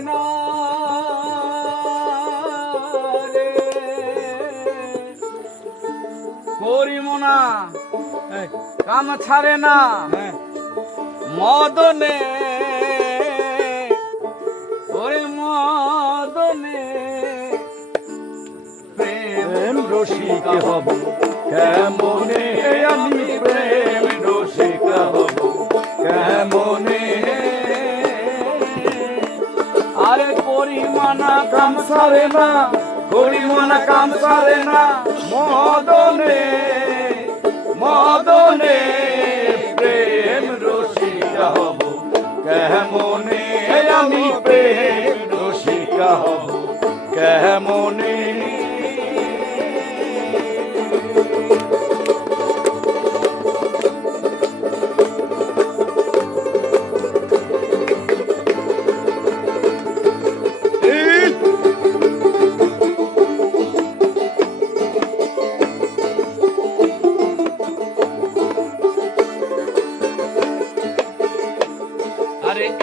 না রে করিমনা কাম ছাড়ে না মদনে ওরে মদনে প্রেম রসিক হব কেমনে আমি প্রেম রসিক হব কেমনে আরে করিমনা কাম ছাড়ে না করিমনা কাম ছাড়ে না মদনে মদনে প্রেম রসিক হব কেমনে আমি প্রেম রসিক হব কেমনে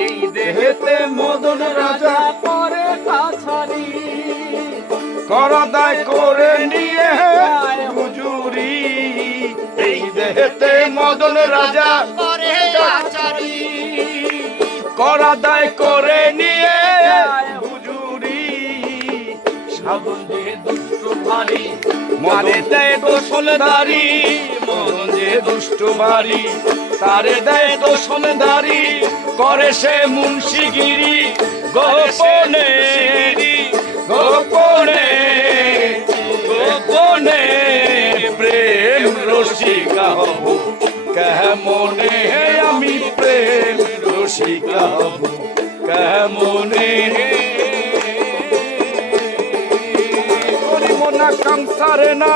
এই দেহেতে মদন রাজা করে কাছারি করদায় করে নিয়ে হুজুরি এই দেহেতে মদন রাজা করে কাছারি করদায় করে নিয়ে হুজুরি সাবন যে দুষ্ট ভারী মারে দেয় দোসলদারি মদন যে দুষ্ট ভারী তারে দেয় দোসলদারি করে সে মুন্সিগিরি গোপনে গোপনে গোপনে প্রেম রসিকা হব কেমনে আমি প্রেম রসিকা হব কেমনে করিমনা কাম সারে না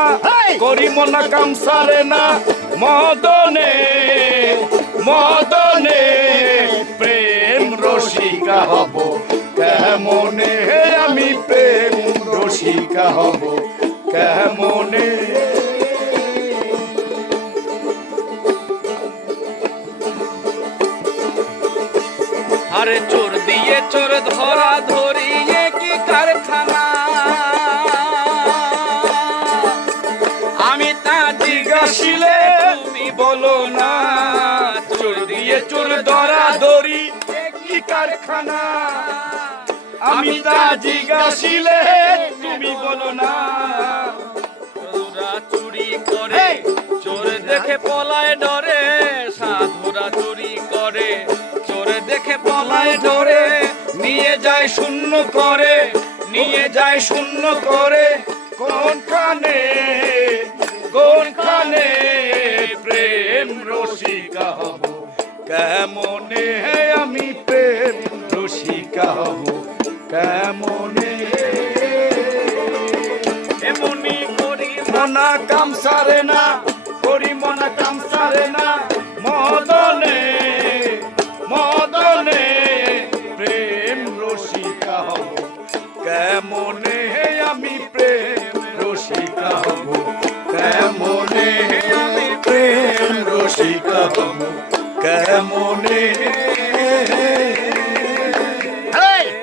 করিমনা কাম সারে না মদনে মদনে প্রেম রসিকা হব কেমনে আমি প্রেম রসিকা হব কেমনে আরে চোর দিয়ে চোর ধরা ধরিয়ে কি কারখানা আমি তা জিজ্ঞাসিলে তুমি বলো না চোর দিয়ে চোর ধরা ধরি কি কারখানা আমি তা জিজ্ঞাসিলে তুমি বলো না চোরা চুরি করে চোর দেখে পলায় ডরে সাধুরা চুরি করে চোর দেখে পলায় ডরে নিয়ে যায় শূন্য করে নিয়ে যায় শূন্য করে কোনখানে কোনখানে প্রেম রসিকা হব কেমনে আমি প্রেম রসিকা হব কেমনে এমনি করিমনা কাম সারে না করিমনা কাম সারে না মদনে মদনে প্রেম রসিকা হব কেমনে আমি প্রেম রসিকা হব কেমনে আমি প্রেম রসিকা হব